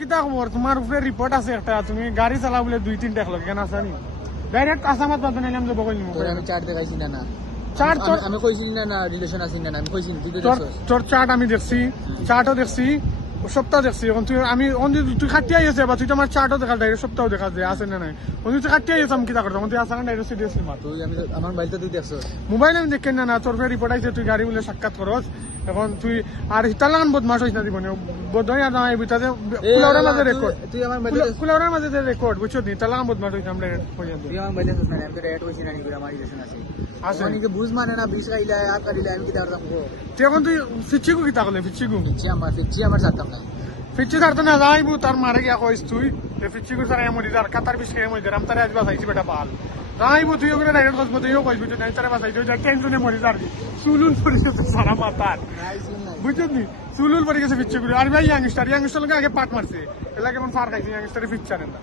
কিতা খবর তোমার উপরে রিপোর্ট আছে একটা তুমি গাড়ি চালা বলে 2-3 লাখ কেন আসানি ডাইরেক্ট আসামাত বাদ নাইলাম যে বকল নিমু আমি চার্ট দেখাইছি না চার্ট আমি কইছি না রিলেশন আছে না আমি কইছি তুই তো তোর দেখছস তোর চার্ট আমি দেখছি চার্টও দেখছি সপ্তাহ দেখছি এখন তুই আমি তুই খাটিয়ে আইছে বা তুই তো আমার চার্টও দেখা ডাইরেক্ট সপ্তাহ দেখা যায় আছে না নাই তুই খাটিয়ে আইছে আমি কিতা করতাম তুই আসা না ডাইরেক্ট সিরিয়াসলি মাত তুই আমি আমার মোবাইলটা তুই দেখছস মোবাইল আমি দেখেন না তোর ফের রিপোর্ট আইছে তুই গাড়ি বলে সাক্ষাৎ করস এখন তুই আর হিতালান বদমাশ হইছ না দিবনে বদই আর নাই বিতাতে কুলাউরের মাঝে রেকর্ড তুই আমার মোবাইলে কুলাউরের মাঝে রেকর্ড বুঝছো নি হিতালান বদমাশ হইছ আমরা হই যাবে তুই আমার মোবাইলে দেখছস না আমি তো রেড হইছি না নি আমার রিলেশন আছে আছে মানে কি বুঝ মানে না 20 গাইলা আর কারিলা আমি কি দাঁড়াম গো তুই এখন তুই ফিচিগু কিতা করলে ফিচিগু ফিচ্ছি আমার সাথে না ফিচি সারতে না যাইবু তার মারে গিয়া কইস তুই ফিচিগু সারা এমনি তার কাতার বিশ এমনি দাম তারে আজ বাসাইছি বেটা পাল যাইবু তুই ওগুলো ডাইরেক্ট কসবো তুইও কইবি তুই তারে বাসাইছি ওই টেনশনে মরি যার সুলুল পড়ে গেছে সারা মাতার বুঝছো নি সুলুল পড়ে গেছে ফিচিগু আর ভাই ইয়াংস্টার লোকে আগে পাট মারছে এলা কেমন ফার খাইছে ইয়াংস্টারে ফিচারেন না